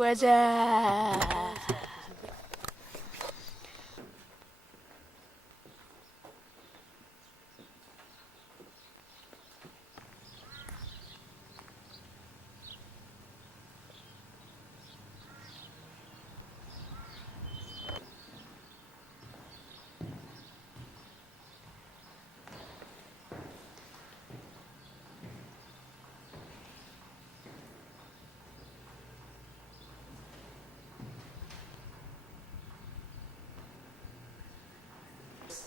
Weather.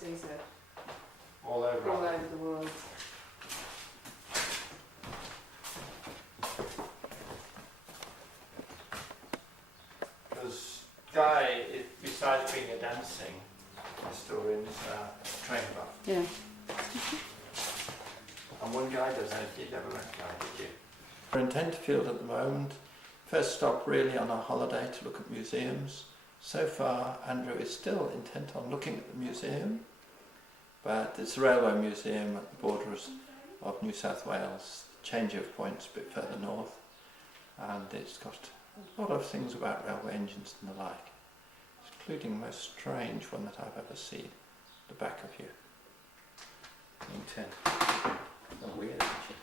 These are all over. all over the world. Because Guy, besides being a dancing historian, is a train buff. Yeah. And when Guy does that, you never met Guy, did you? We're in Tenterfield at the moment. First stop really on our holiday to look at museums. So far, Andrew is still intent on looking at the museum, but it's a railway museum at the borders of New South Wales, change of points a bit further north, and it's got a lot of things about railway engines and the like, including the most strange one that I've ever seen, the back of you. King 10. Not weird, actually.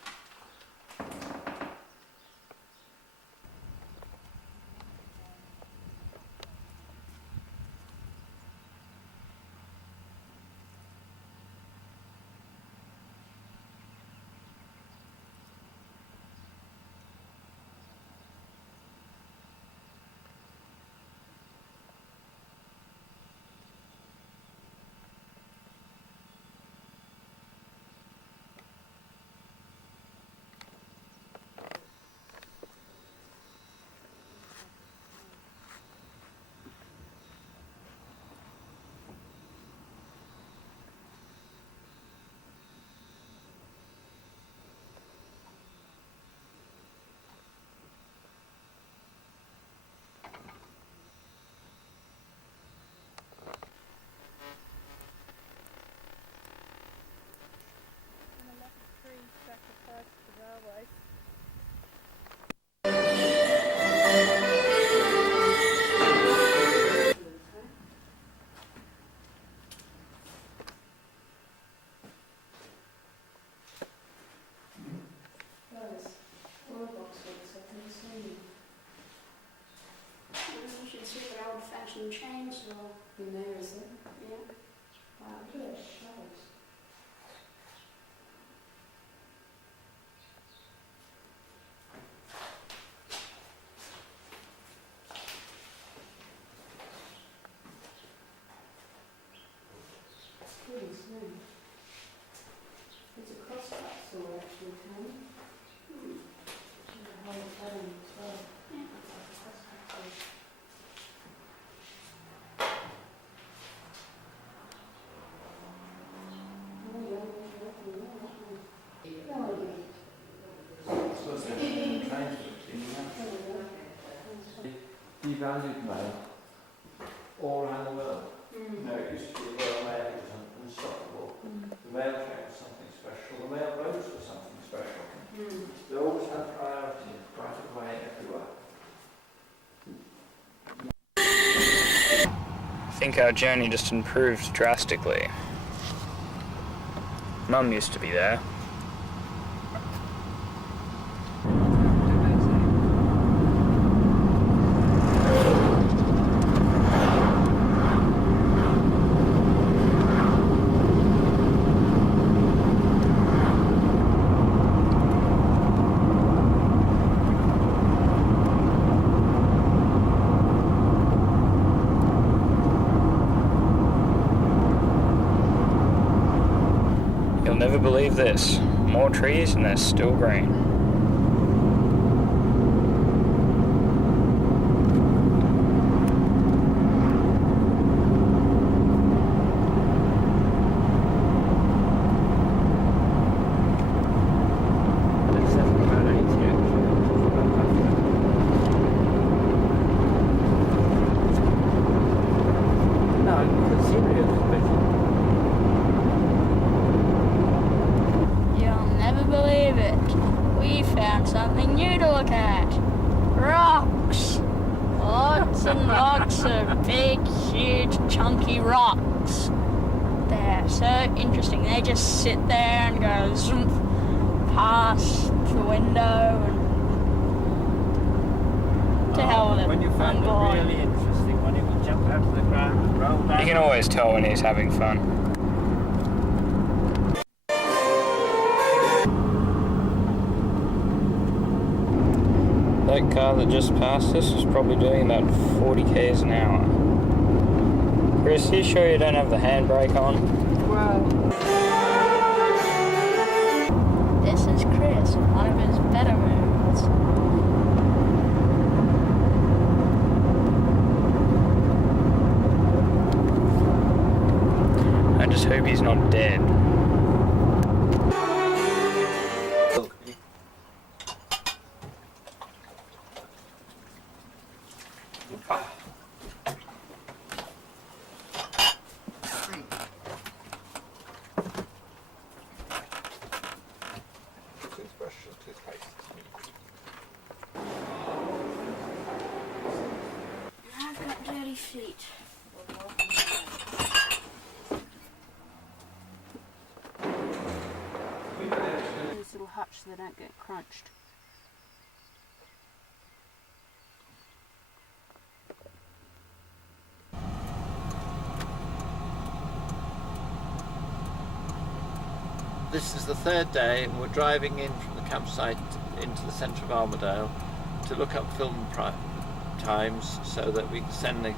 You should see the old-fashioned chainsaw. In there, is it? Yeah. Wow, look at those shells. Goodness me. It's a cross-cut saw actually, Tony. And the whole bone as well. Yeah. It's like a cross-cut saw. Devalued mail all around the world. No, it used to be the Royal Mail was unstoppable. The mail train was something special. The mail roads were something special. They always had priority, right of way everywhere. I think our journey just improved drastically. Mum used to be there. You'll never believe this. More trees and they're still green. You'll never believe it. We found something new to look at. Rocks. Lots and lots of big, huge, chunky rocks. They're so interesting. They just sit there and go zoom past the window and to hell with it. When you find I'm it bored. really interesting, when he will jump out of the ground and roll down. You can always tell when he's having fun. That car that just passed us was probably doing about 40 k's an hour. Chris, you sure you don't have the handbrake on? Wow. This is Chris, one of his better moods. I just hope he's not dead. Toothbrush or toothpaste? I've got dirty feet. This little hutch so they don't get crunched. This is the third day and we're driving in from the campsite into the centre of Armadale to look up film times so that we can send the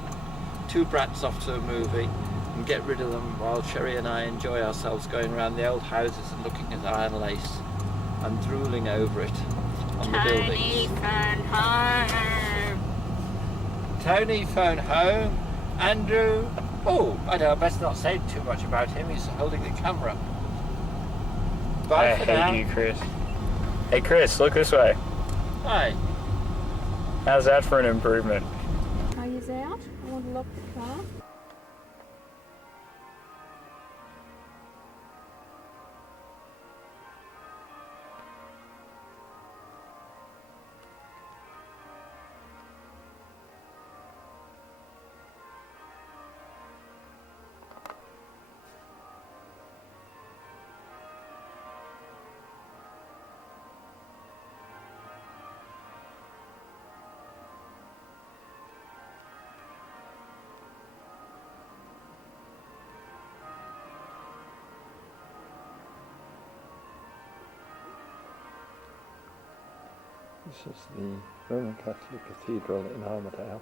two brats off to a movie and get rid of them while Sherry and I enjoy ourselves going around the old houses and looking at iron lace and drooling over it on the Tony, buildings. phone home. Tony, phone home. Andrew. Oh, I know, I best not say too much about him. He's holding the camera. Bye I for hate now. you, Chris. Hey, Chris, look this way. Bye. How's that for an improvement? Are you out? I want to lock the car. This is the Roman Catholic Cathedral in Armadale.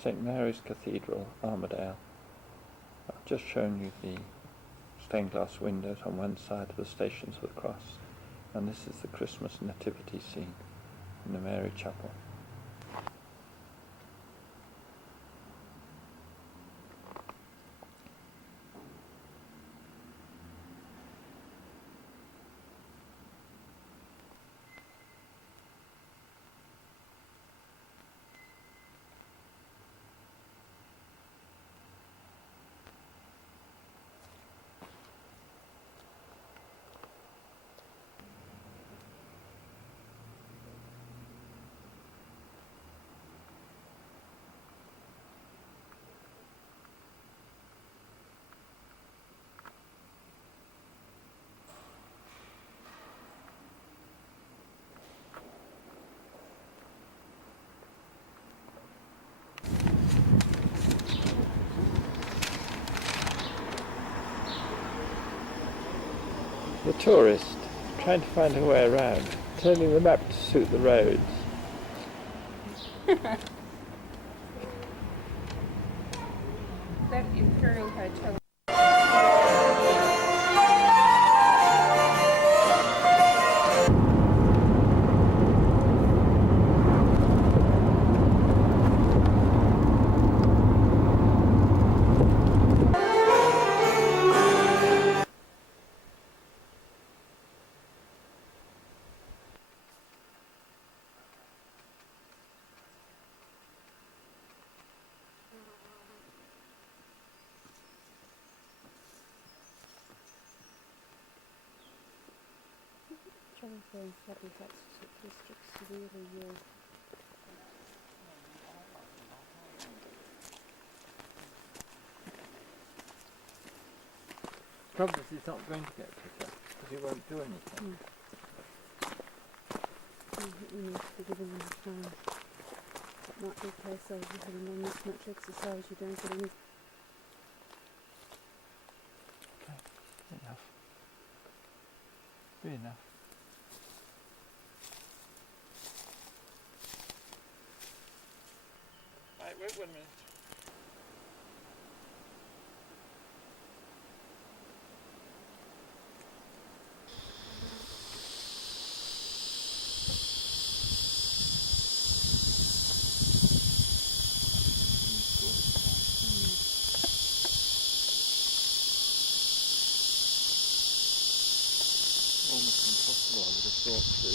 St Mary's Cathedral, Armadale. I've just shown you the stained glass windows on one side of the Stations of the Cross, and this is the Christmas nativity scene in the Mary Chapel. The tourist trying to find her way around, turning the map to suit the roads. That Imperial Hotel. Jonathan Fabulous district severely used. problem is he's not going to get fitter because he won't do anything. You need to give him enough time. It might be a case of you haven't done this much exercise, you don't get any. Enough. Be enough. Right, wait 1 minute. Almost impossible, I would have thought, to.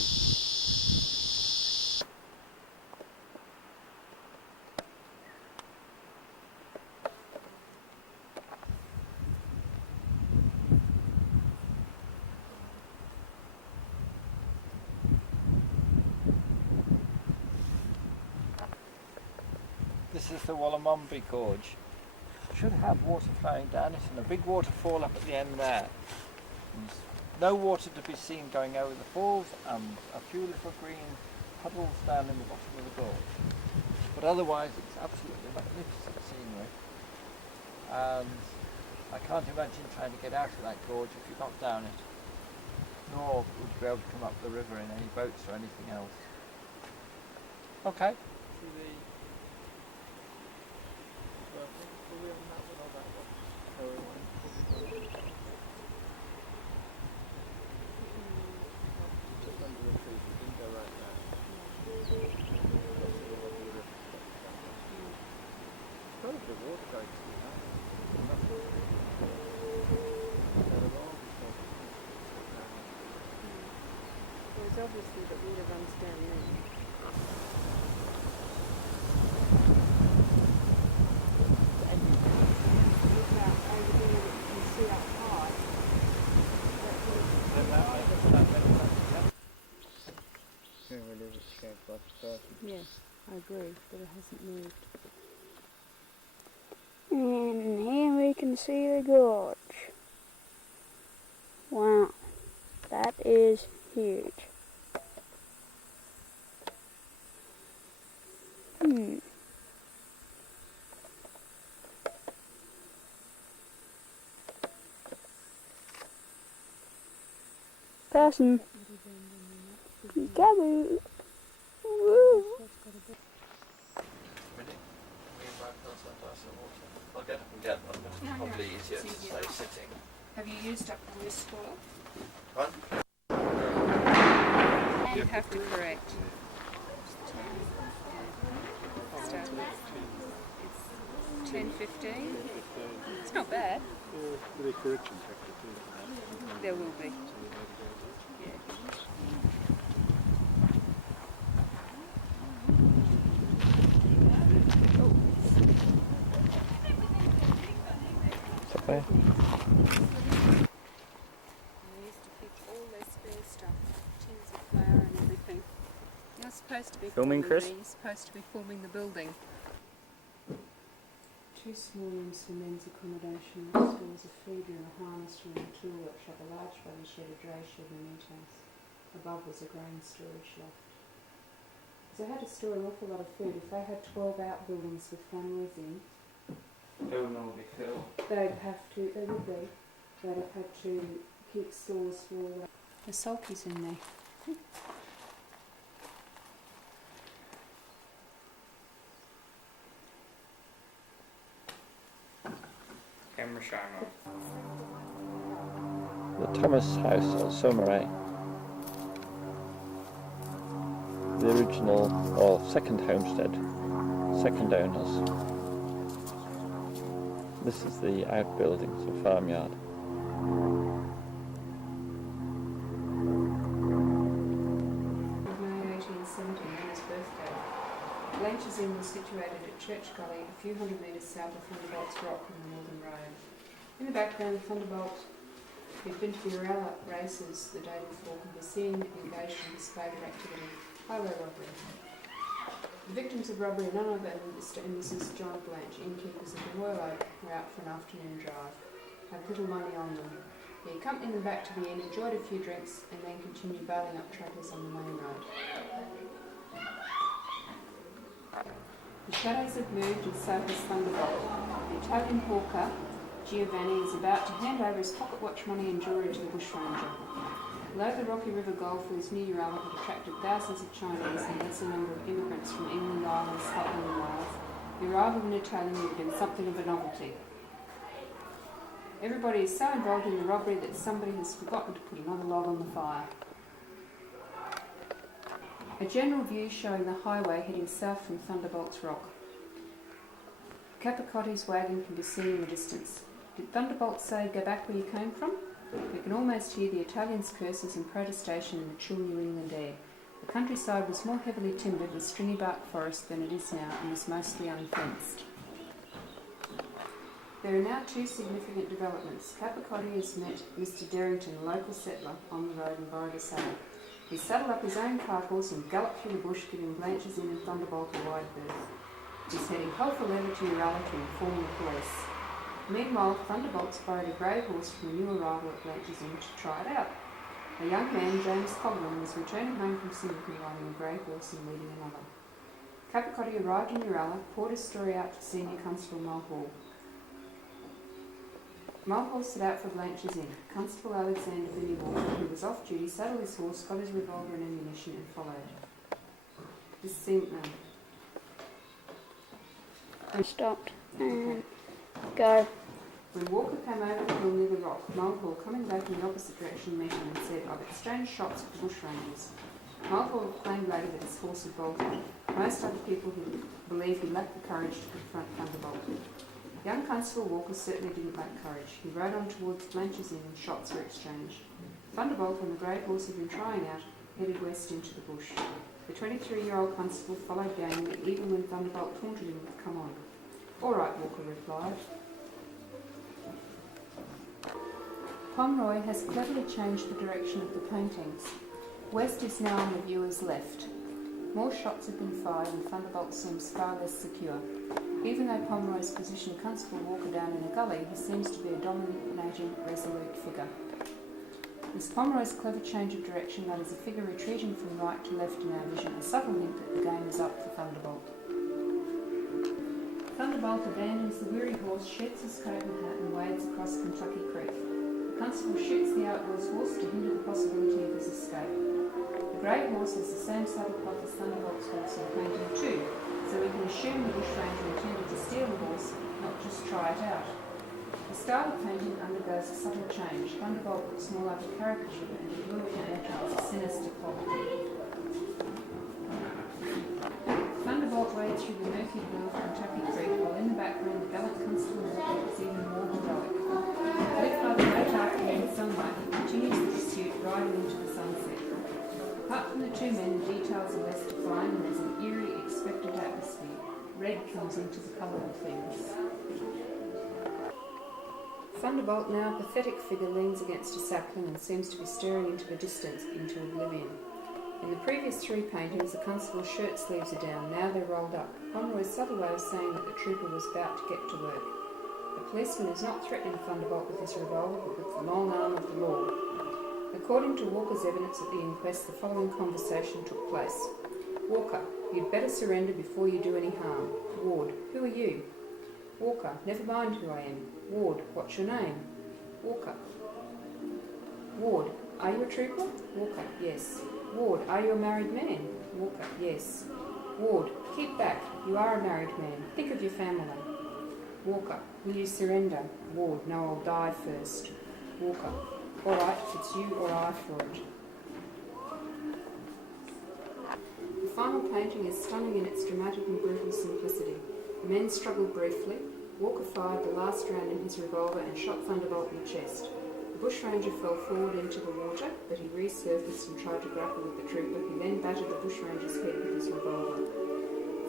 This is the Wallamombi Gorge. Should have water flowing down it and a big waterfall up at the end there. There's no water to be seen going over the falls and a few little green puddles down in the bottom of the gorge. But otherwise it's absolutely magnificent scenery. And I can't imagine trying to get out of that gorge if you're not down it. Nor would you be able to come up the river in any boats or anything else. Okay. See the There's obviously the water runs down there. Look out over there that you can see up high. Yes, I agree, but it hasn't moved. And here we can see the gorge. Wow, that is huge. Person. Gaboo. Woo. I'll get up and get one, but it's probably easier to stay sitting. Have you used up all this spoil? What? You have to correct. Start with. It's 10:15. It's not bad. With a correction factor too. There will be. Yeah. Okay. They used to keep all their spare stuff, tins of flour and everything. You're supposed to be Filming, Chris? You're supposed to be filming the building. 2 small rooms for men's accommodation. Next door was a feed room, a harness room, a tool workshop, a large rubbish shed, a dray shed and a meat house. Above was a grain storage loft. Because they had to store an awful lot of food. If they had 12 outbuildings with families in, They would normally fill. they would have had to keep stores for all that. The sulkies in there. Camera shine on. The Thomas House at Saumarez. The original, or second homestead, second owners. This is the outbuildings, the farmyard. May 1870, his birthday. Blanch's Inn was situated at Church Gully, a few hundred metres south of Thunderbolt's Rock on the Northern Road. In the background, Thunderbolt, who'd been to the Uralla races the day before, could be seen engaged in this favourite activity, highway robbery. The victims of robbery are none other than Mr. and Mrs. John Blanch, innkeepers of the Royal Oak, were out for an afternoon drive. Had little money on them. He accompanied them back to the inn, enjoyed a few drinks, and then continued bailing up trackers on the main road. The shadows have moved and so has Thunderbolt. The Italian hawker, Giovanni, is about to hand over his pocket watch money and jewellery to the bushranger. Although the Rocky River Gulf was near Uralla had attracted thousands of Chinese and a lesser number of immigrants from England, Ireland, Scotland and Wales, the arrival of an Italian would have been something of a novelty. Everybody is so involved in the robbery that somebody has forgotten to put another log on the fire. A general view showing the highway heading south from Thunderbolt's Rock. Capicotti's wagon can be seen in the distance. Did Thunderbolt say, "Go back where you came from"? We can almost hear the Italians' curses and protestation in the chill New England air. The countryside was more heavily timbered with stringy bark forest than it is now and was mostly unfenced. There are now two significant developments. Capicotti has met Mr. Derrington, a local settler, on the road and borrowed a saddle. He saddled up his own cart horse and galloped through the bush, giving Blanche's Inn and Thunderbolt a wide berth. He's heading hell for leather to Uralla to inform the police. Meanwhile, Thunderbolt's borrowed a grey horse from a new arrival at Blanche's Inn to try it out. A young man, James Coglan, was returning home from Singapore riding a grey horse and leading another. Capicotti arrived in Uralla, poured his story out to Senior Constable Mulhall. Mulhall set out for Blanche's Inn. Constable Alexander Billy Walker, who was off duty, saddled his horse, got his revolver and ammunition and followed. This seemed Stopped and go. When Walker came over the hill near the rock, Mulhall, coming back in the opposite direction, met him and said, "I've exchanged shots with the bushrangers." Mulhall claimed later that his horse had bolted. Most other people who believed he lacked the courage to confront Thunderbolt. Young Constable Walker certainly didn't lack courage. He rode on towards Blanche's Inn and shots were exchanged. Thunderbolt and the grey horse he'd been trying out headed west into the bush. The 23-year-old constable followed gamely, even when Thunderbolt taunted him with "Come on." "All right," Walker replied. Pomeroy has cleverly changed the direction of the paintings. West is now on the viewer's left. More shots have been fired and Thunderbolt seems far less secure. Even though Pomeroy's positioned Constable Walker down in a gully, he seems to be a dominating, resolute figure. It's Pomeroy's clever change of direction that is a figure retreating from right to left in our vision, a subtle hint that the game is up for Thunderbolt. Thunderbolt abandons the weary horse, sheds his coat and hat and wades across Kentucky Creek. The constable shoots the outlaws' horse to hinder the possibility of his escape. The grey horse has the same saddle cloth as Thunderbolt's horse in painting too, so we can assume the bushranger intended to steal the horse, not just try it out. The style of painting undergoes a subtle change. Thunderbolt looks more like a caricature and the blue has a sinister quality. Thunderbolt wades through the murky blue of Kentucky Creek, while in the background the gallant constable is even more heroic. Lit by the late afternoon sunlight, he continues the pursuit riding into the sunset. Apart from the two men, the details are less defined and there's an eerie, expectant atmosphere. Red comes into the colour of things. Thunderbolt, now a pathetic figure, leans against a sapling and seems to be staring into the distance, into oblivion. In the previous three paintings, the constable's shirt sleeves are down, now they're rolled up. Pomeroy's subtle way of saying that the trooper was about to get to work. The policeman is not threatening Thunderbolt with his revolver, but with the long arm of the law. According to Walker's evidence at the inquest, the following conversation took place. "Walker, you'd better surrender before you do any harm." Ward, "Who are you?" Walker, "Never mind who I am." Ward, "What's your name?" Walker. Ward, "Are you a trooper?" Walker, "Yes." Ward, "Are you a married man?" Walker, "Yes." Ward, "Keep back. You are a married man. Think of your family." Walker, "Will you surrender?" Ward, "No, I'll die first." Walker, "All right, it's you or I for it." The final painting is stunning in its dramatic and brutal simplicity. The men struggled briefly. Walker fired the last round in his revolver and shot Thunderbolt in the chest. The bushranger fell forward into the water, but he resurfaced and tried to grapple with the trooper, who then battered the bushranger's head with his revolver.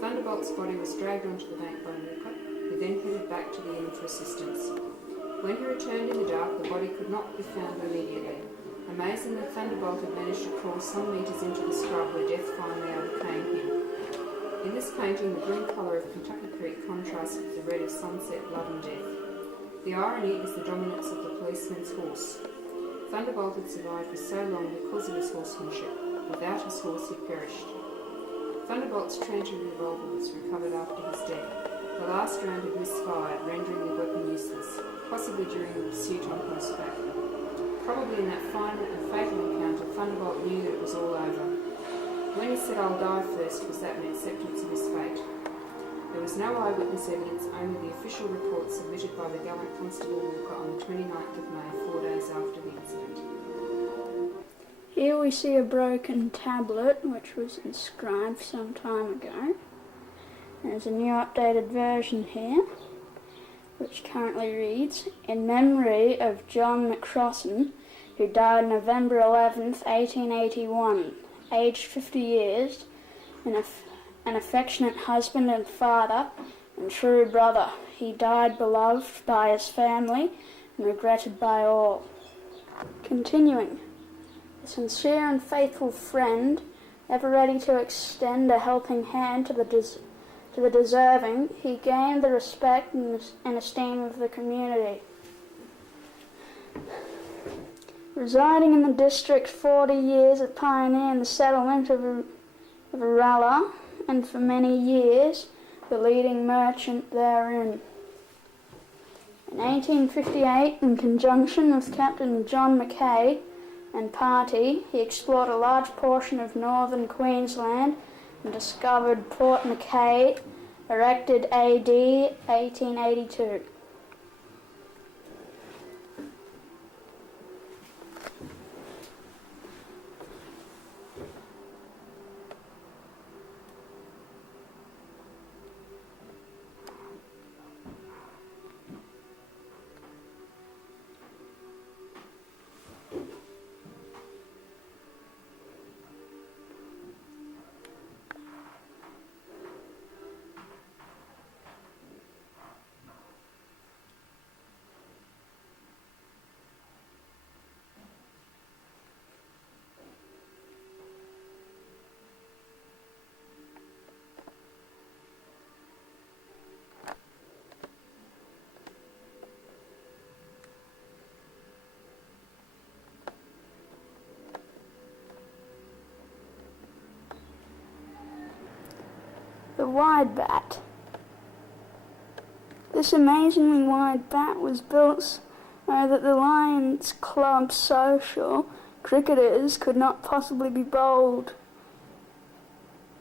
Thunderbolt's body was dragged onto the bank by Walker, who then headed back to the inn for assistance. When he returned in the dark, the body could not be found immediately. Amazingly, Thunderbolt had managed to crawl some metres into the scrub where death finally overcame him. In this painting, the green colour of Kentucky Creek contrasts with the red of sunset, blood and death. The irony is the dominance of the policeman's horse. Thunderbolt had survived for so long because of his horsemanship. Without his horse, he perished. Thunderbolt's Trantor revolver was recovered after his death. The last round had misfired, rendering the weapon useless, possibly during the pursuit on horseback. Probably in that final and fatal encounter, Thunderbolt knew that it was all over. When he said, "I'll die first," was that an acceptance of his fate? There was no eyewitness evidence, only the official report submitted by the gallant Constable Walker on the 29th of May, 4 days after the incident. Here we see a broken tablet which was inscribed some time ago. There's a new updated version here which currently reads, "In memory of John McCrossan, who died November 11th, 1881, aged 50 years, an affectionate husband and father and true brother. He died beloved by his family and regretted by all." Continuing, a sincere and faithful friend, ever ready to extend a helping hand to the deserving, he gained the respect and esteem of the community. Residing in the district 40 years, a pioneer in the settlement of Aralla, and for many years the leading merchant therein. In 1858, in conjunction with Captain John Mackay and party, he explored a large portion of northern Queensland and discovered Port Mackay, erected AD 1882. The wide bat. This amazingly wide bat was built so that the Lions Club social cricketers could not possibly be bowled,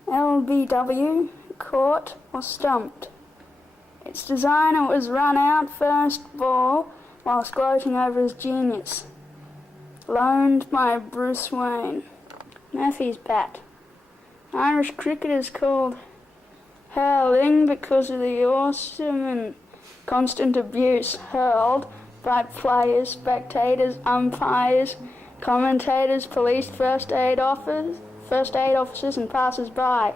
LBW, caught or stumped. Its designer was run out first ball whilst gloating over his genius. Loaned by Bruce Wayne. Murphy's bat. Irish cricketers called hurling because of the awesome and constant abuse hurled by players, spectators, umpires, commentators, police, first aid officers and passers-by.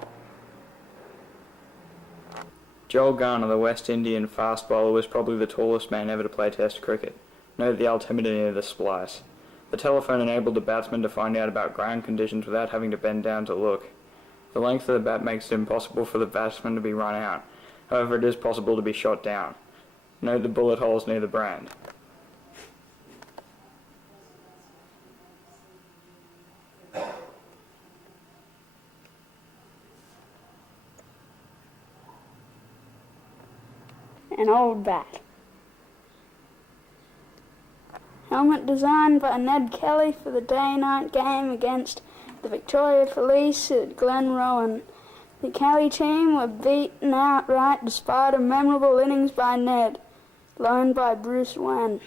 Joel Garner, the West Indian fast bowler, was probably the tallest man ever to play Test cricket. Note the altimetry of the splice. The telephone enabled the batsman to find out about ground conditions without having to bend down to look. The length of the bat makes it impossible for the batsman to be run out. However, it is possible to be shot down. Note the bullet holes near the brand. An old bat. Helmet designed by Ned Kelly for the day-night game against the Victoria Police at Glenrowan. The Kelly team were beaten outright despite a memorable innings by Ned, loaned by Bruce Wayne.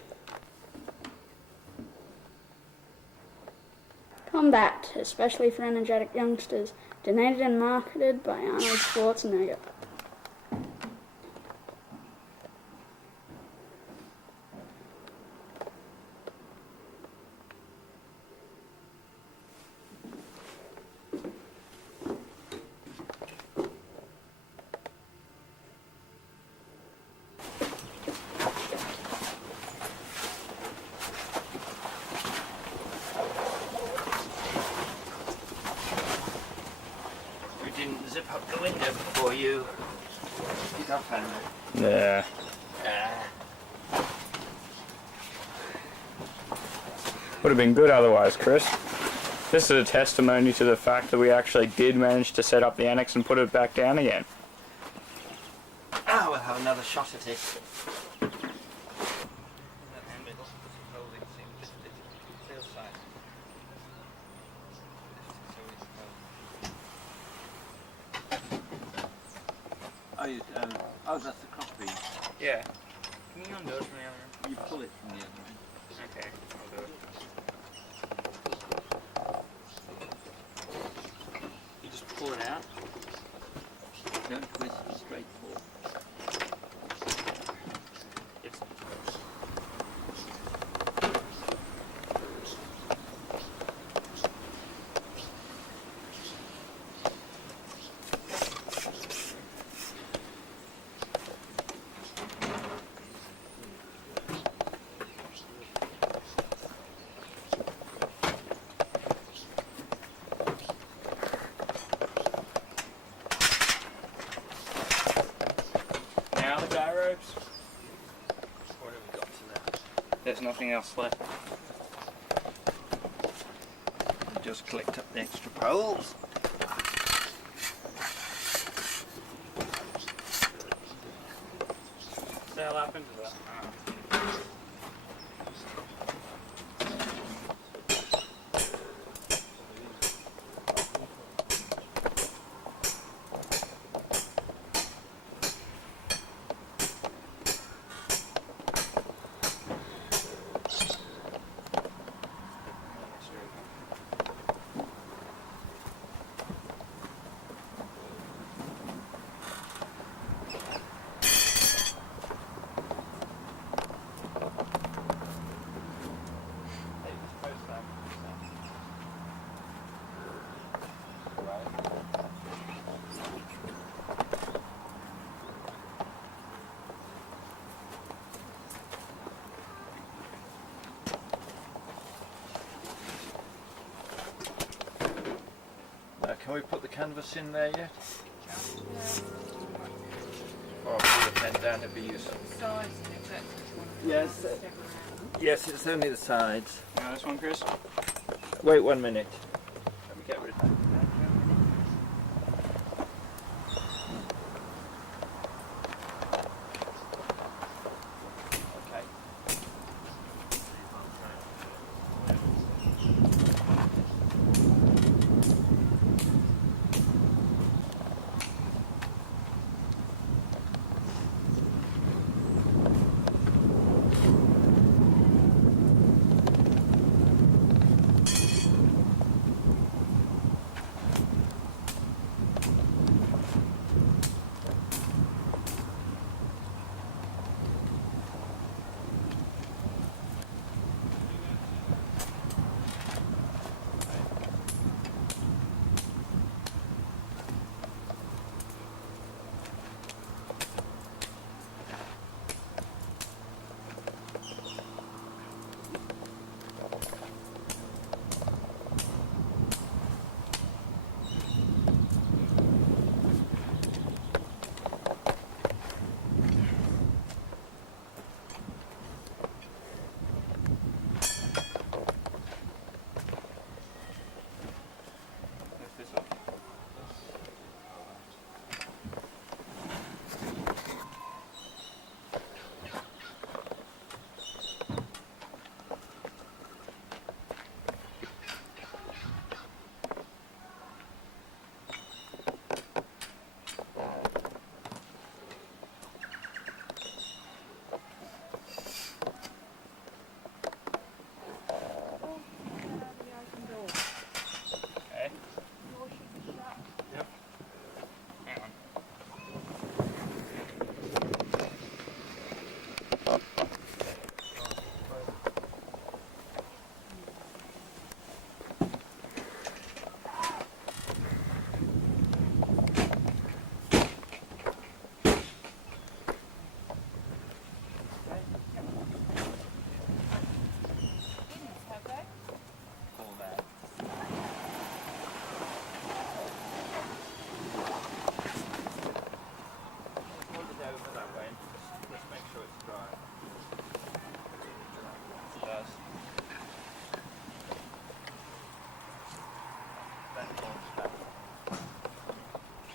Combat, especially for energetic youngsters, donated and marketed by Arnold Schwarzenegger. Didn't zip up the window before you pick up, Henry. Yeah. Would have been good otherwise, Chris. This is a testimony to the fact that we actually did manage to set up the annex and put it back down again. Ah, we'll have another shot at it. Oh, that's the crossbeam. Yeah. Can you undo it from the other end? You pull it from the other end. Okay, I'll do it. You just pull it out? Don't twist it straight forward. It's now the guy ropes. What have we got to that? There's nothing else left. Just collect up the extra poles. Sail up into that. Now, can we put the canvas in there yet? Or put the pen down, it'd be useful. Yes. Yes, it's only the sides. Now this one, Chris? Wait 1 minute. Let me get rid of that. Okay.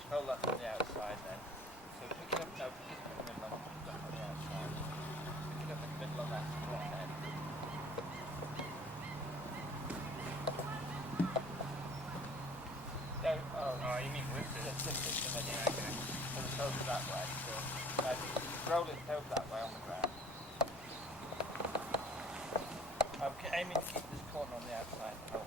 Hold that on the outside then. So pick it up, no, pick it up in the middle and put that on the outside. Pick it up in the middle on that end. Oh, you mean with it? Just in the middle, okay. So just hold it that way. So, roll it over that way on the ground. Okay, aiming to keep this corner on the outside. Okay.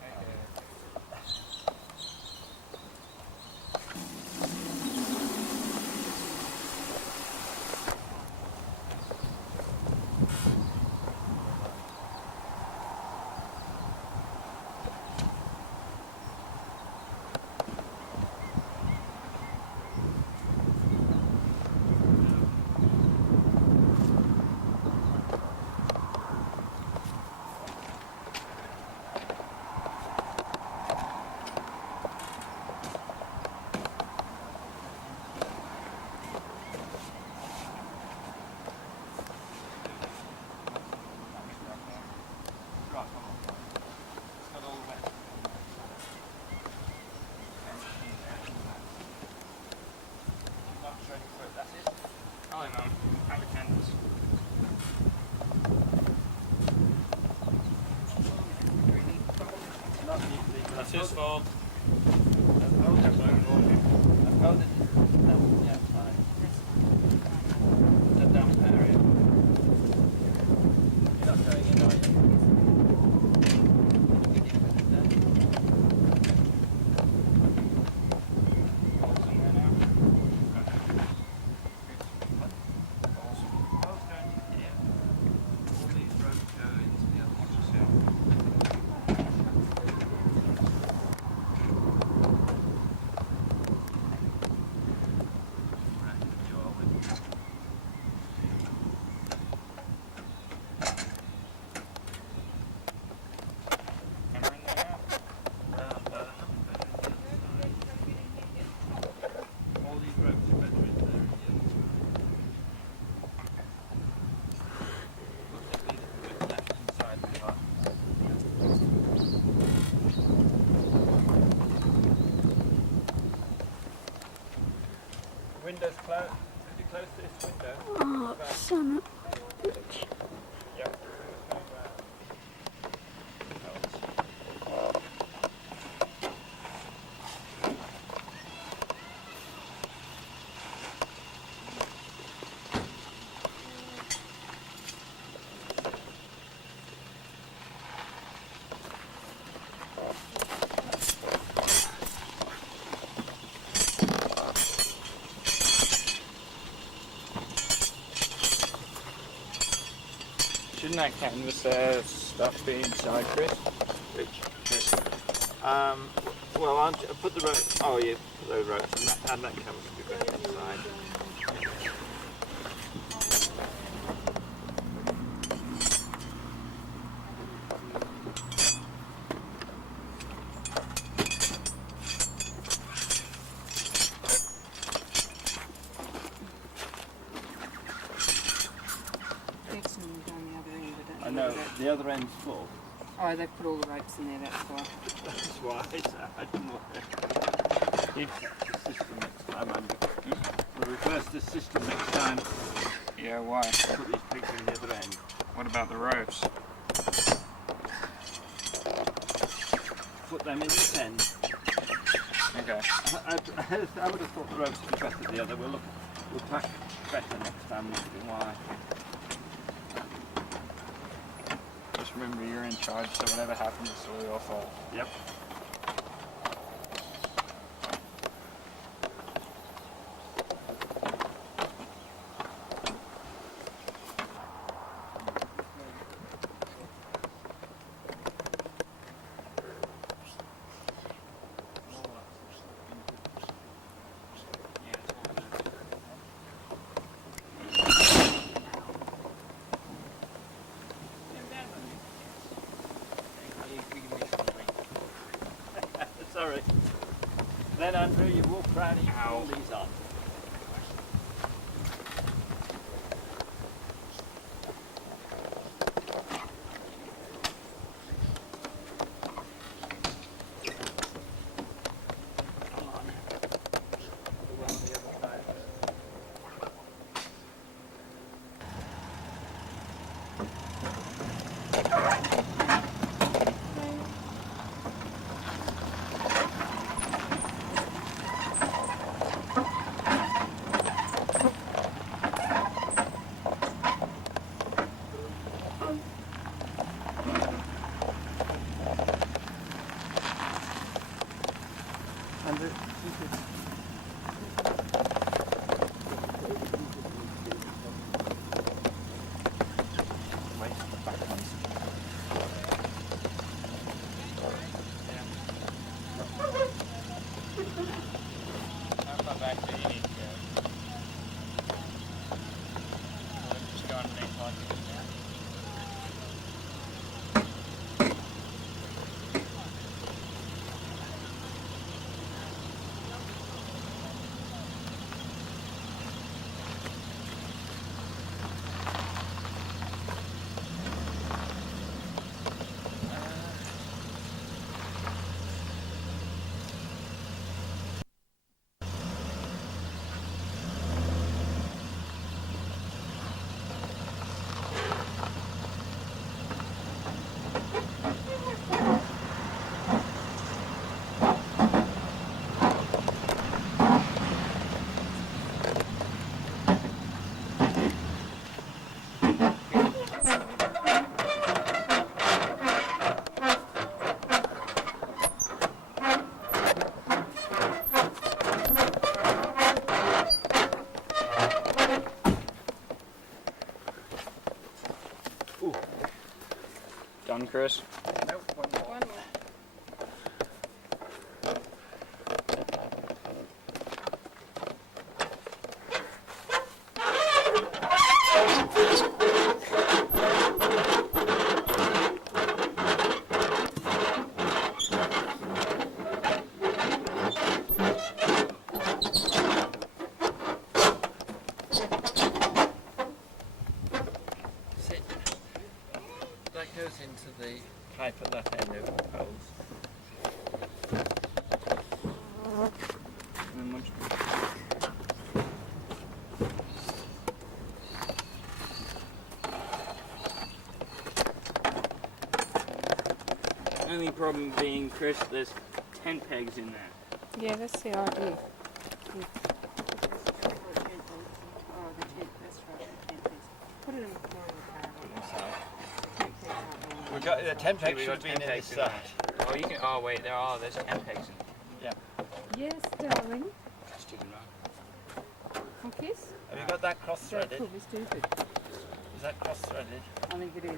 That's his fault. I've held it on the outside. It's a damp area. You're not going in, are you? Window's closed. Did you close this window? Oh, son of a bitch. Yep. Shouldn't that canvas stuff be inside, Chris? Which? Yes. Well, I'll put the rope. Oh, yeah, put those ropes and that comes to be back inside. I know, the other end's full. Oh, they've put all the ropes in there, that's why. That's why I didn't want to. The system next time, Andy. We'll reverse the system next time. Yeah, why? Put these pigs in the other end. What about the ropes? Put them in this end. Okay. I would have thought the ropes would be better the other. We'll pack better next time. Why? Just remember you're in charge, so whatever happens, it's all your fault. Yep. Sorry. Then Andrew, you walk round and you put all these on. Andrew, wait, back ones. I'll come back to you need to go. Just go underneath like it. Done, Chris? Nope, one more. One more. Sit. That goes into the pipe at that end of the poles. And then once only problem being, Chris, there's 10 pegs in there. Yeah, that's the idea. Oh, the tent, that's right, the tent is. Put it in the corner of the car. We've got the temp Yeah, we should got have been 10 in pegs this in side. Oh, you can. Oh, wait, there's 10 pegs in. Yes, darling. Stupid man. Okay. Have you got that cross That threaded? could be stupid. Is that cross threaded? I think it is.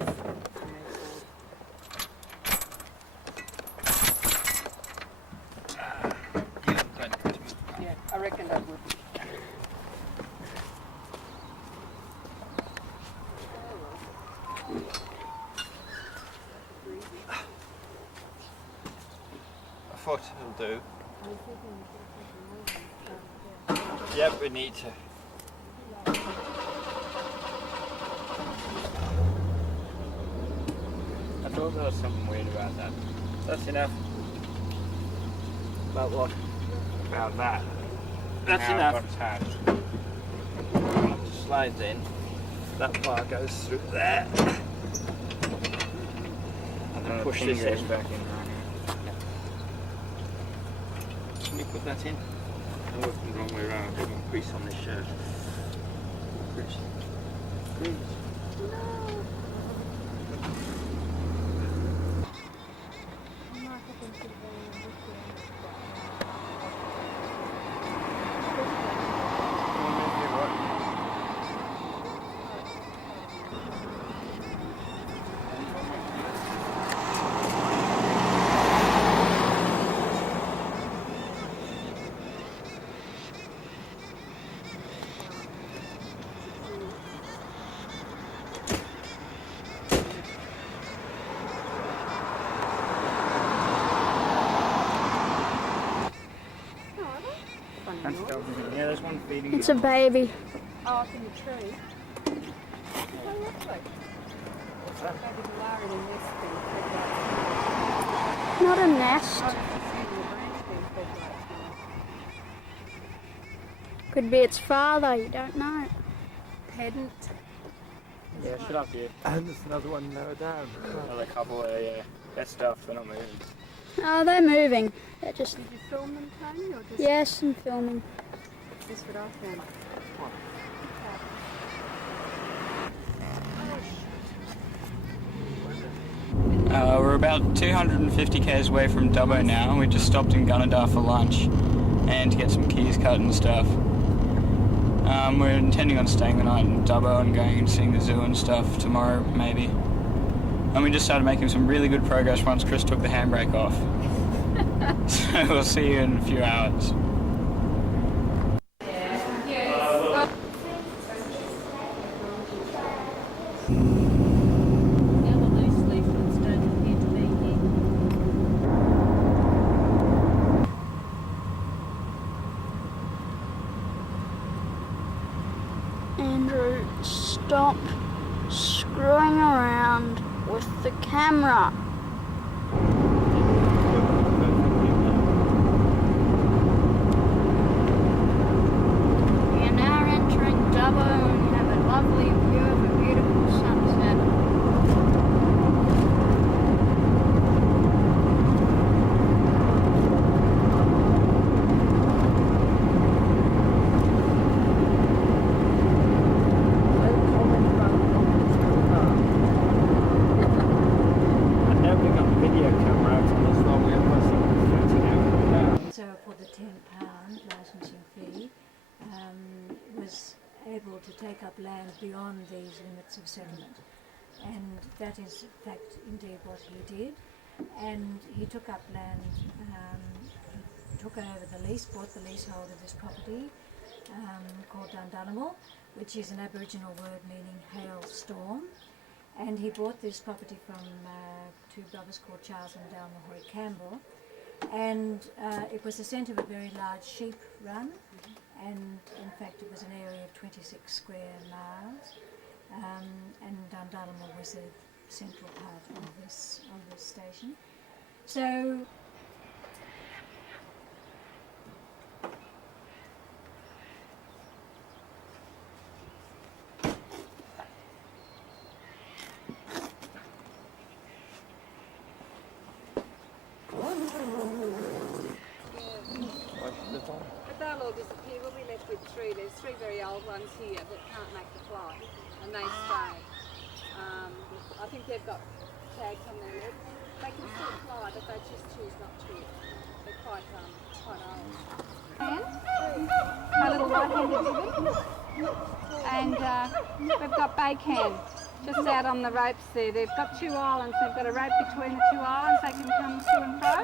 You haven't done it. Yeah, I reckon that would. A foot will do. Yep, we need to. I thought there was something weird about that. That's enough. About what? About that. That's How it enough. got attached. Slides in. That bar goes through there. And then the push pin this goes in. back in right Can you put that in? I'm working the wrong way around. I've got one crease on this shirt. Crease. Crease. Funny noise. Yeah, there's one feeding. It's a baby. Oh, up in the tree. Oh, lovely. Maybe the Lara in this thing. Not a nest. Oh, it's in the branch being fed right now. Could be its father, you don't know. Pedant. Yeah, shut up, you. And there's another one lower down. Another couple, yeah. That stuff, they're not moving. Oh, they're moving. They're just. Did you film them, Tony, or just Yes, I'm filming. this what I found? We're about 250 k's away from Dubbo now. We just stopped in Gunnedah for lunch and to get some keys cut and stuff. We're intending on staying the night in Dubbo and going and seeing the zoo and stuff tomorrow, maybe. And we just started making some really good progress once Chris took the handbrake off. So we'll see you in a few hours. Andrew, stop screwing around with the camera. We are now entering Dubbo and have a lovely view of a beautiful sunset. So for the £10 licensing fee, was able to take up land beyond these limits of settlement. And that is in fact indeed what he did. And he took up land, he took over the lease, bought the leasehold of this property called Dundunnamal, which is an Aboriginal word meaning hailstorm. And he bought this property from two brothers called Charles and Dale Mahoy Campbell. And it was the centre of a very large sheep run, and in fact it was an area of 26 square miles, and Dundunnamal was a central part of this station. So But they'll all disappear. We'll be left with three. There's three very old ones here that can't make the flight, and they stay. I think they've got tags on their legs. They can still fly, but they just choose not to. They're quite old. A little right-handed gibbon. And we've got Bacon just out on the ropes there. They've got two islands. They've got a rope between the two islands. They can come to and fro.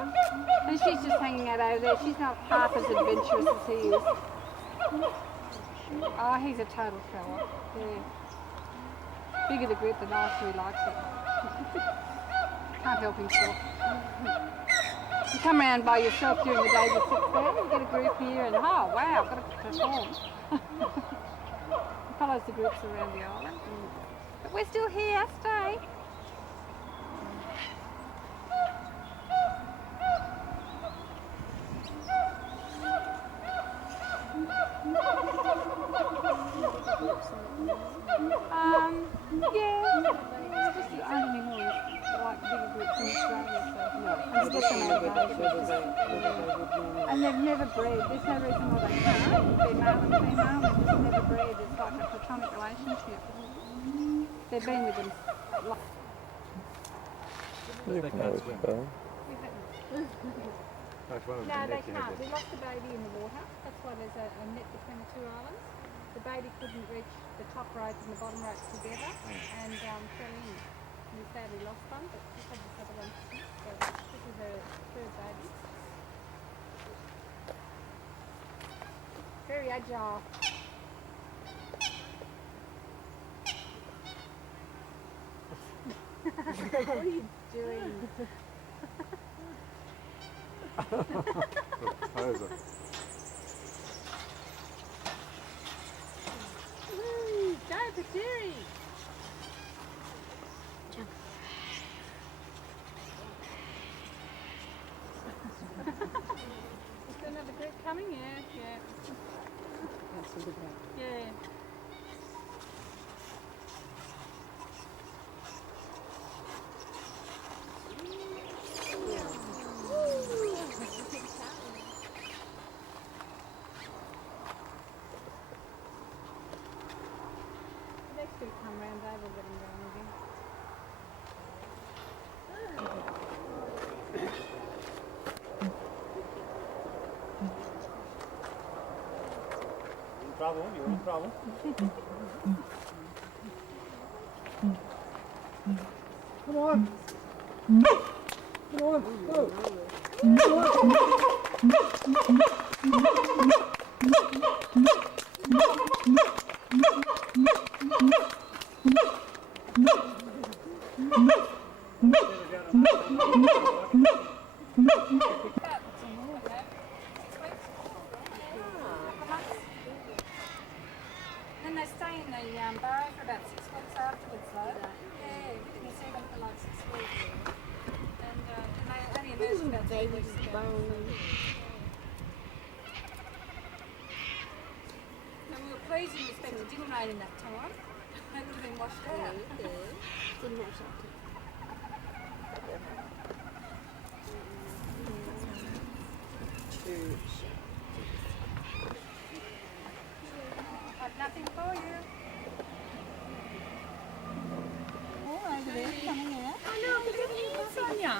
And she's just hanging out over there. She's not half as adventurous as he is. Oh, he's a total fella. Yeah. Bigger the group, the nicer he likes it. Can't help himself. You come around by yourself during the day, you sit there, you get a group here, and oh wow, I've got to perform. He follows the groups around the island. But we're still here, stay. Yeah, it's just the only more like bigger groups in Australia, and they've never bred. There's no reason why they can't. They're male and female, they've just never bred. It's like a platonic relationship. They've been with them. No, they can't. We lost the baby in the water. That's why there's a net between the two islands. The baby couldn't reach the top ropes and the bottom ropes together and fell in. We sadly lost one, but we had this other one. So this is a third baby. Very agile. What are you doing? Go, Patiri! Is there another group coming? Yeah. That's a good one. Yeah. Next group come round, they will get them going again. trouble. You're in trouble. Come on. Come on. Go. Then they stay in the burrow for about 6 weeks afterwards, though. Yeah, you can see them for like 6 weeks. And they only emerged about 2 weeks ago. So we were pleased in respect it didn't rain in that time. They would have been washed out. Didn't wash out. I've nothing for you. Oh, over there, coming out. Oh no, look at you, Sonia.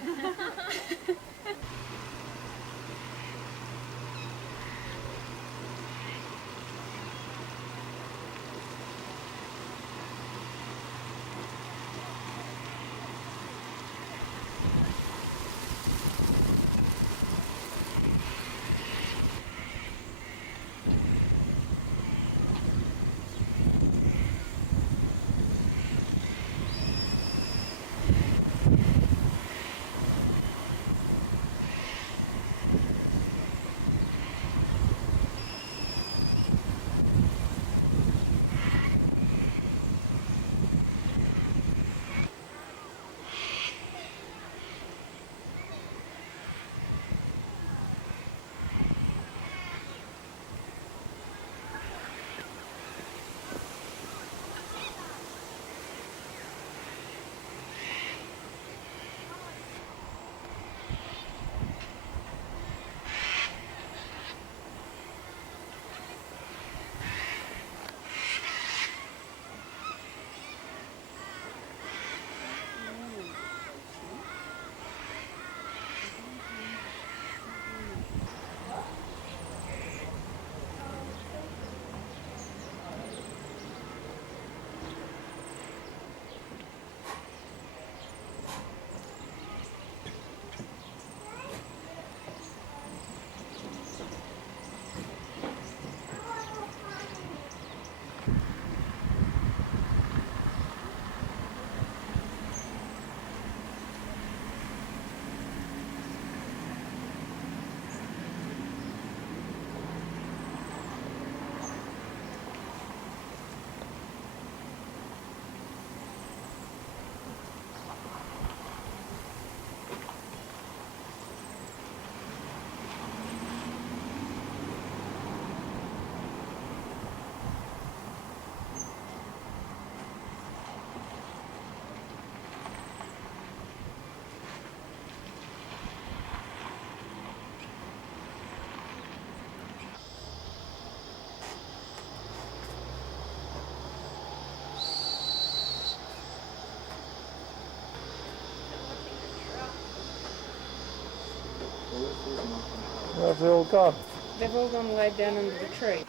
Where's they all gone? They've all gone laid down under the tree.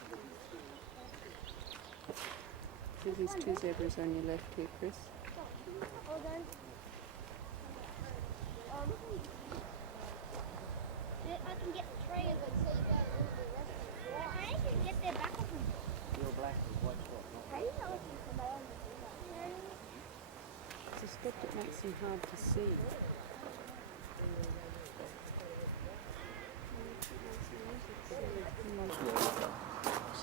So there's 2 zebras on your left here, Chris. I can get the tray of it so you go over the rest of it. I can get their back of them. You're black and white spot, How do you know it's from my own? I suspect it makes them hard to see.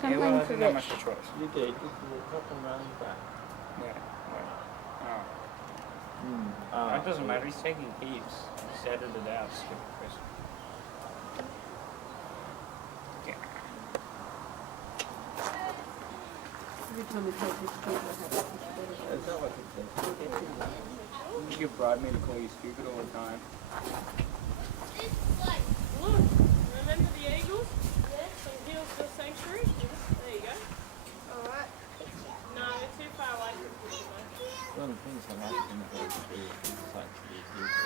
Yeah, well, I didn't have much choice. You did. You walked up and round back. Yeah. Ah, That doesn't matter. He's taking heaps. He's edited it out. Stupid Chris. Every time we take this tree, we'll have a fish better. Is that what it says? You bribe me to call you stupid all the time. Look, remember the eagles? Yeah. From Hillsville Sanctuary? There you go. Alright. No, they're too far away from Hillsville. One of the things I like in the whole tree is things like these people.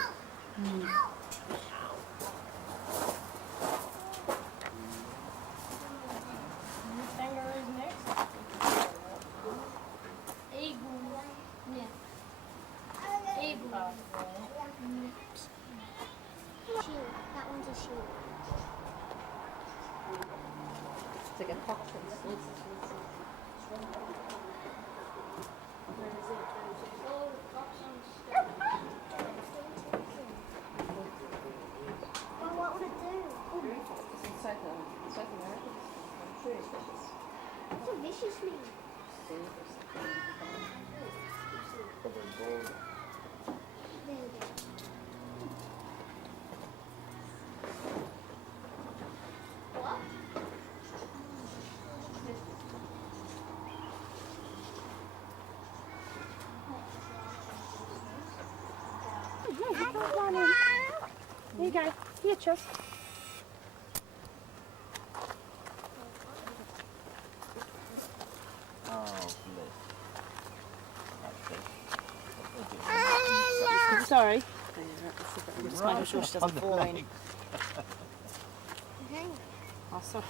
Kangaroos next. like a cocktail. Well, what would it do? It's like I'm sure it's vicious. What's a vicious mean? There we go. What? Here you go. Here, Chus. Sorry. Just making sure she doesn't fall in. Hang on. Oh, sorry.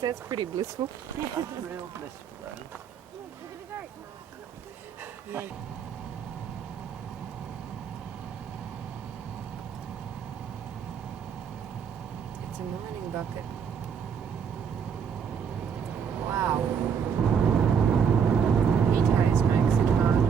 That's pretty blissful. Real blissful though. Give it a go. It's a mining bucket. Wow. Heat haze makes it hard.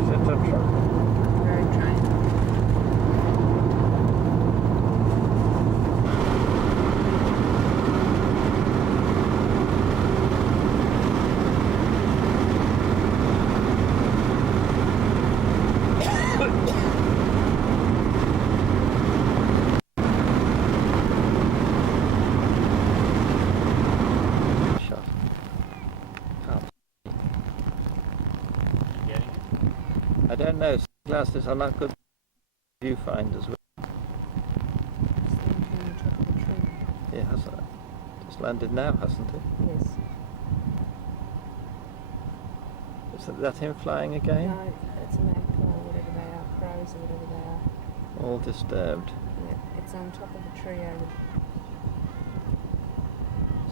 Is it a truck? Very trying. Shot. I don't know. Glasses are not good viewfinders. Standing on top of a tree. It has just landed now, hasn't it? Yes. Is that him flying again? No, it's a magpie or whatever they are, crows or whatever they are. All disturbed. Yeah, it's on top of a tree over.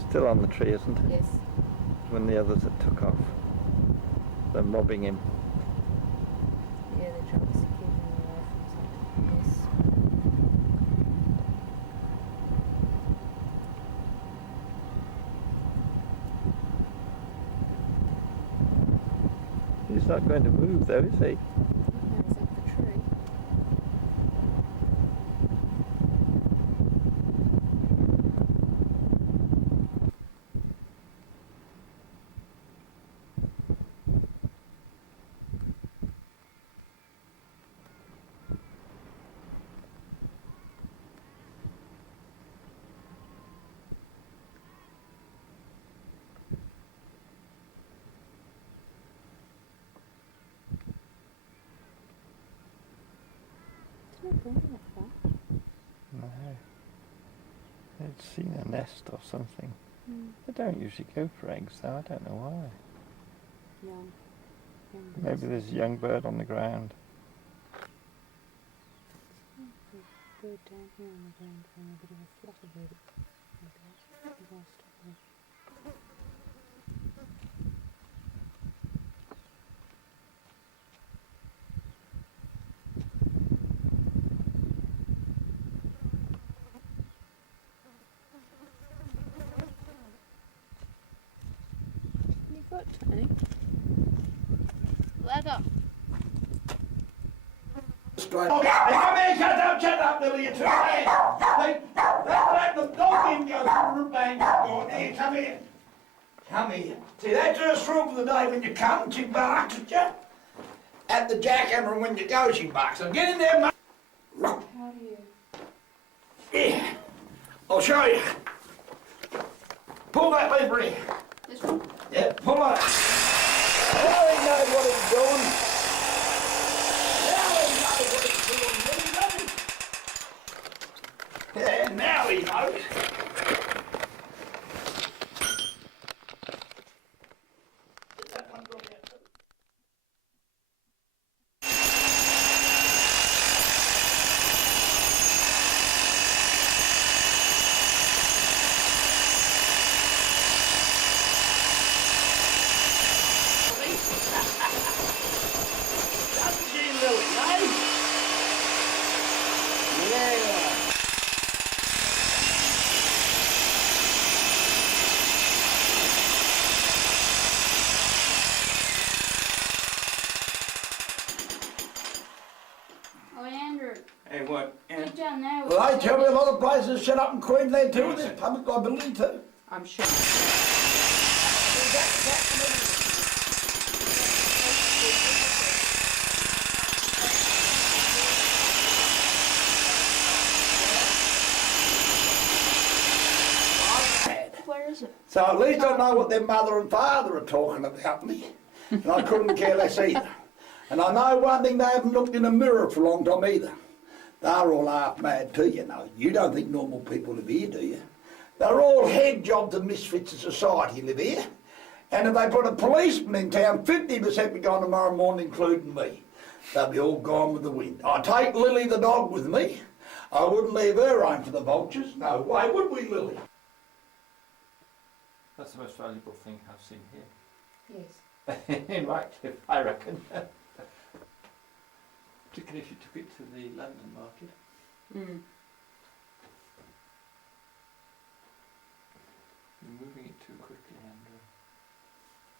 Still on the tree, isn't it? Yes. When the others had took off. They're mobbing him. Yeah, they're trying to keep him away from something. Yes. He's not going to move though, is he? No, he's up the tree. It's not going that far. No. They'd seen a nest or something. Mm. They don't usually go for eggs though, I don't know why. Young. Maybe there's a young bird on the ground. Bird down here on the ground for a bit of a flutter bird. Maybe I'll stop there. You've got Tony. Leg up. Come here, shut up, Billy, you're too late. Let the dog in go through the bank. Go here, come here. Come here. See, that's her room for the day. When you come, she barks at you. At the jackhammer, and when you go, she barks. So get in there, mate. How do you? Yeah. I'll show you. Pull that lever in. This one? Yeah, pull it. Now he knows what he's doing. Now he knows what he's doing. Yeah, now he knows. Doesn't she, Lily, eh? Yeah. Oh, Andrew, Hey, what? look down there. Well, they tell me a lot of places shut up in Queensland too, with this public liability too. I'm sure. Where is it? So at least I know what their mother and father are talking about me. And I couldn't care less either. And I know one thing, they haven't looked in a mirror for a long time either. They're all half mad too, you know. You don't think normal people live here, do you? They're all head jobs and misfits of society live here. And if they put a policeman in town, 50% be gone tomorrow morning, including me. They'll be all gone with the wind. I take Lily the dog with me. I wouldn't leave her home for the vultures. No way, would we, Lily? That's the most valuable thing I've seen here. Yes. In Whitecliff, I reckon. Particularly if you took it to the London market. Mm. You're moving it too quickly, Andrew.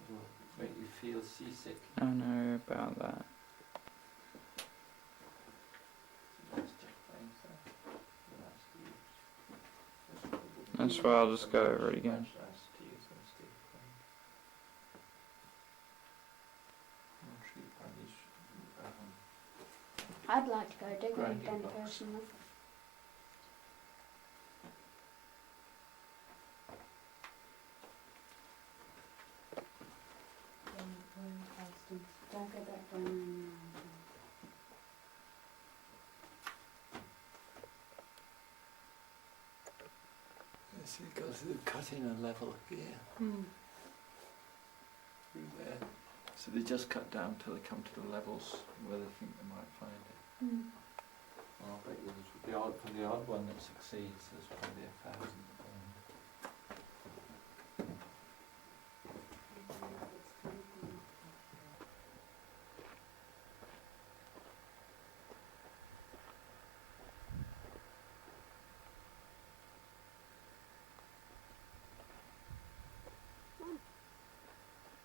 It'll make you feel seasick. I know about that. Nice jet planes there. Nice views. That's why I'll just go over it again. Nice to use on steel plane. I'm sure you find these, I'd like to go digging Grinding again box. personally. Don't go back down. see, because they're cutting a level here. Mm. Through there. So they just cut down till they come to the levels where they think they might find it. Mm. Well, I bet you for the odd one that succeeds, there's probably 1,000.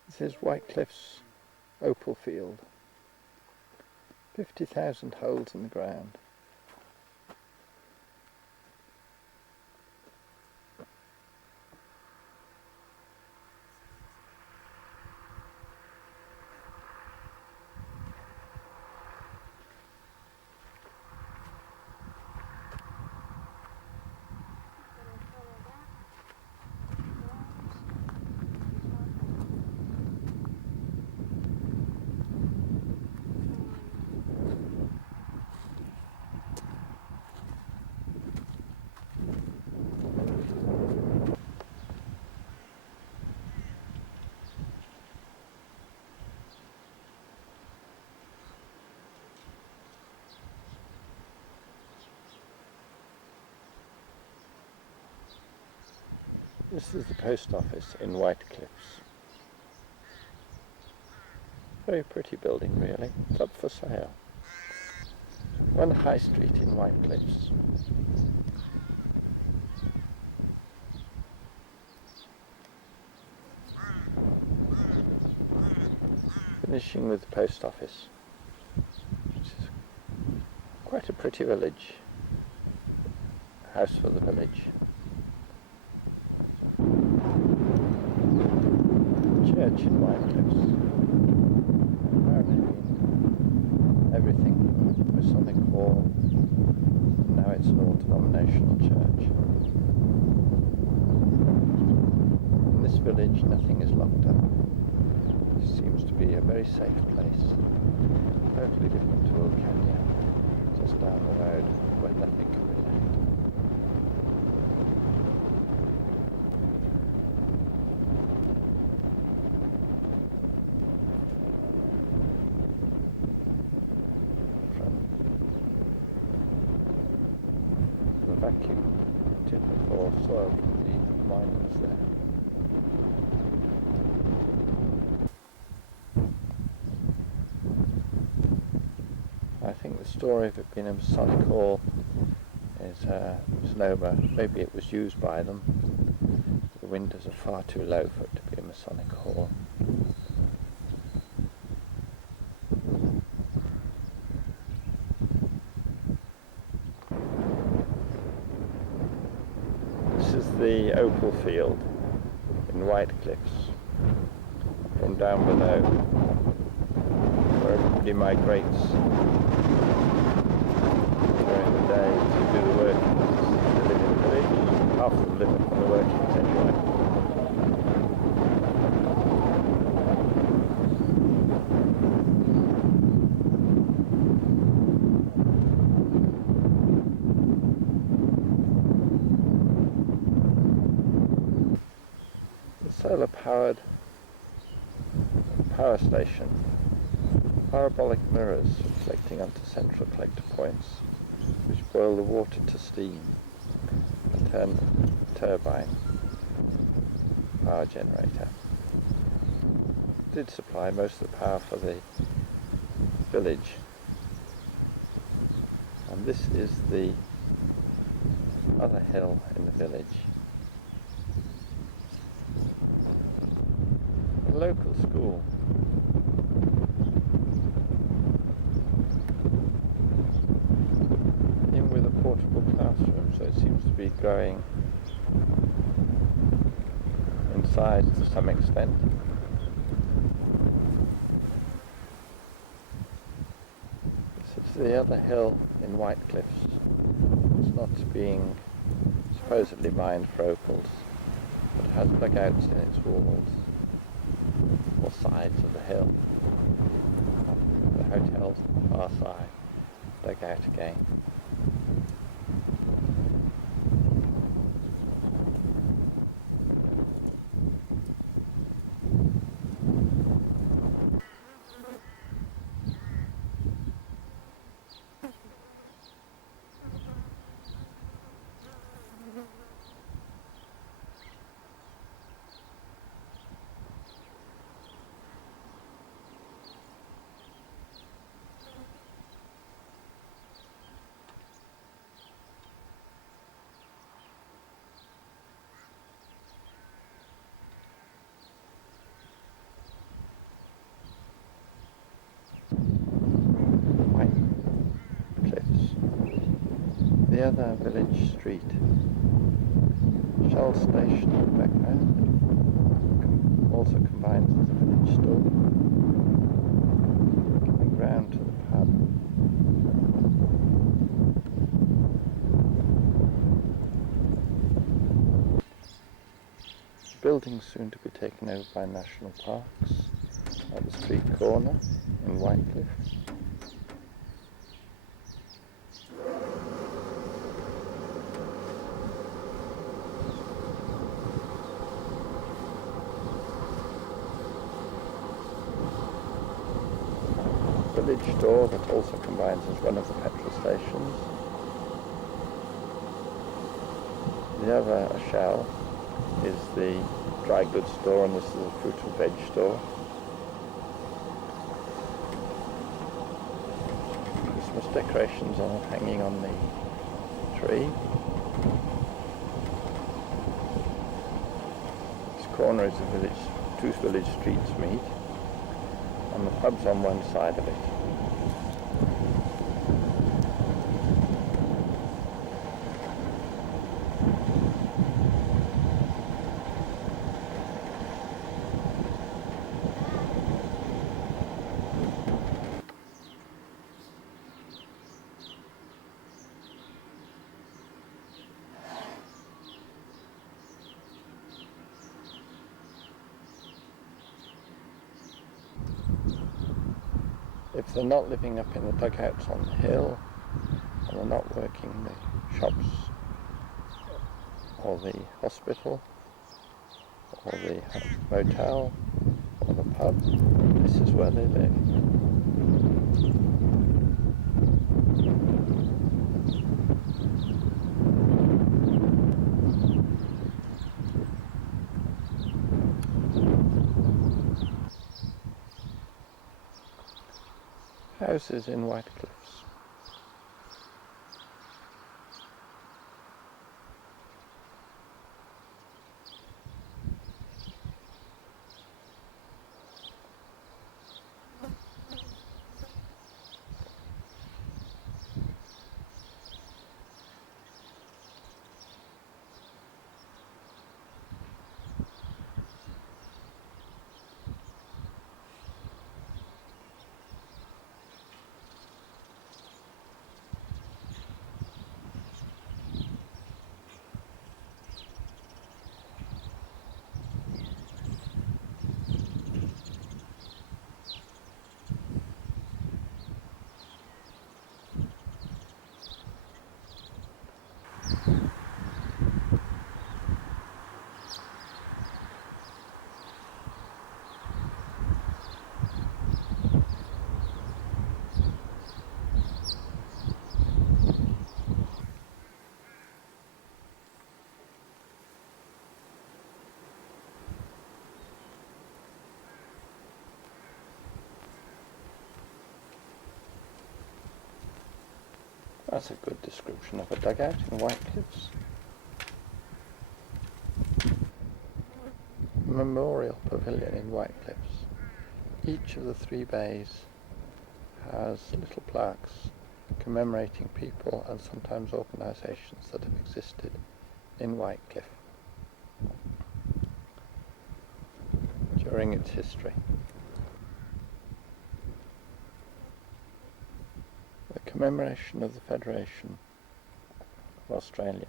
This is Whitecliff's opal field. 50,000 holes in the ground. This is the post office in Whitecliffs. Very pretty building really. It's up for sale. One high street in Whitecliffs. Finishing with the post office, which is quite a pretty village. House for the village. Church in Whitecliffs. Apparently everything was something hall, and now it's an all-denominational church. In this village nothing is locked up. It seems to be a very safe place. Totally different to Wilcannia, just down the road where nothing can be left. vacuum tipper for soil from the miners there. I think the story of it being a Masonic Hall is a misnomer. Maybe it was used by them. The windows are far too low for it to be a Masonic Hall. This is the Opal Field in White Cliffs from down below, where everybody migrates during the day to do the workings, to live in the village. Half of them live upon the workings anyway. The solar-powered power station, parabolic mirrors reflecting onto central collector points, which boil the water to steam and turn the turbine power generator. It did supply most of the power for the village, and this is the other hill in the village. A local school. In with a portable classroom, so it seems to be growing in size to some extent. This is the other hill in White Cliffs. It's not being supposedly mined for opals, but it has dugouts in its walls or sides of the hill. The hotels on the far side dug out again. The other village street, Shell Station in the background, also combines with the village store, coming round to the pub. The building's soon to be taken over by National Parks at the street corner in Whitecliff. Village store that also combines as one of the petrol stations. The other shell is the dry goods store, and this is a fruit and veg store. Christmas decorations are hanging on the tree. This corner is the village, two village streets meet, and the pub's on one side of it. If they're not living up in the dugouts on the hill, and they're not working in the shops or the hospital or the motel or the pub, this is where they live. Houses in Whitecliffs. That's a good description of a dugout in Whitecliffs. Memorial Pavilion in Whitecliffs. Each of the 3 bays has little plaques commemorating people and sometimes organisations that have existed in Whitecliff during its history. The commemoration of the Federation of Australia.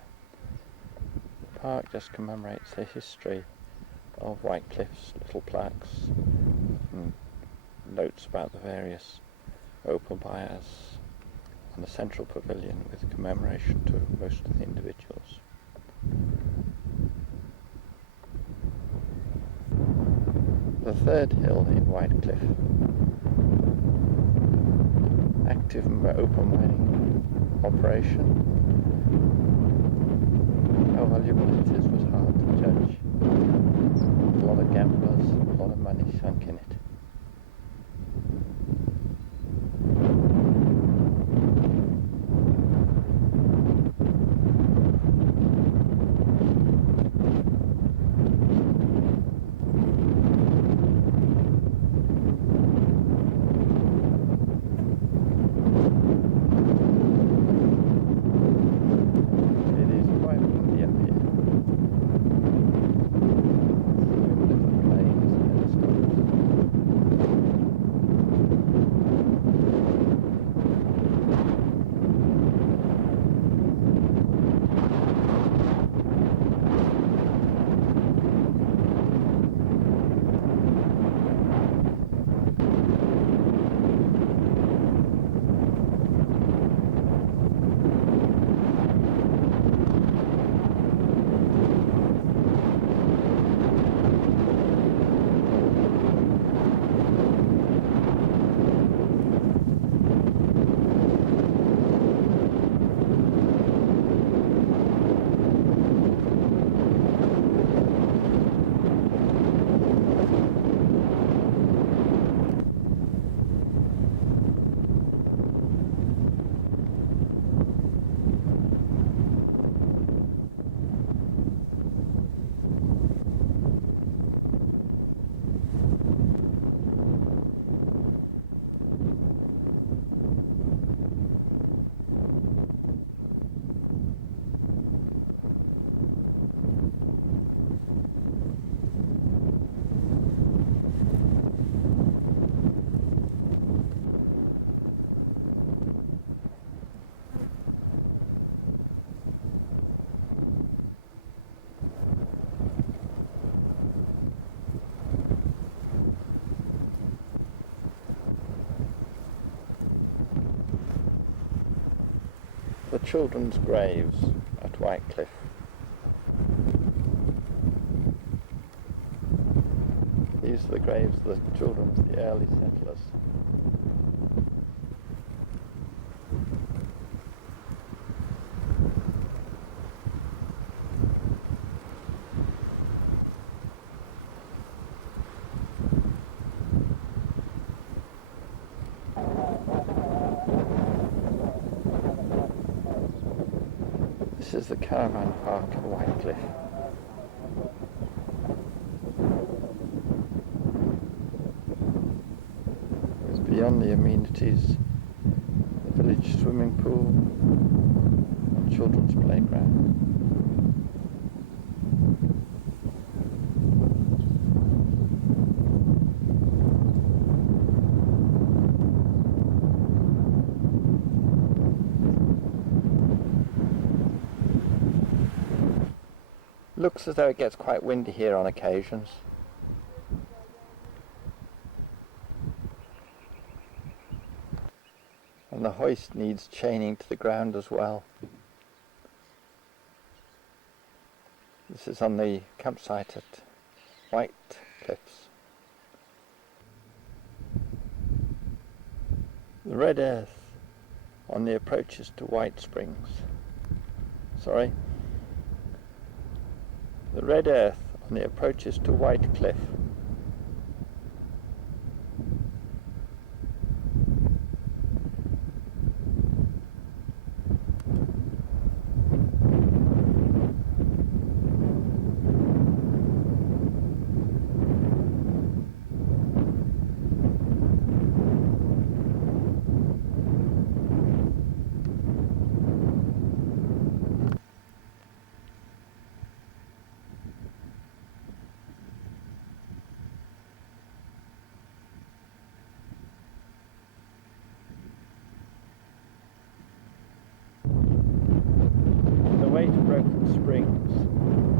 The park just commemorates the history of Whitecliff's, little plaques and notes about the various opal buyers, and the central pavilion with commemoration to most of the individuals. The 3rd hill in Whitecliff, active open mining operation. How valuable it is was hard to judge. A lot of gamblers, a lot of money sunk in it. The children's graves at Whitecliff. These are the graves of the children of the early settlers. This is the caravan park at Whitecliff. It's beyond the amenities, the village swimming pool and children's playground. Looks as though it gets quite windy here on occasions. And the hoist needs chaining to the ground as well. This is on the campsite at White Cliffs. The red earth on the approaches to White Springs. Sorry. The red earth on the approaches to White Cliff. The way to Broken Springs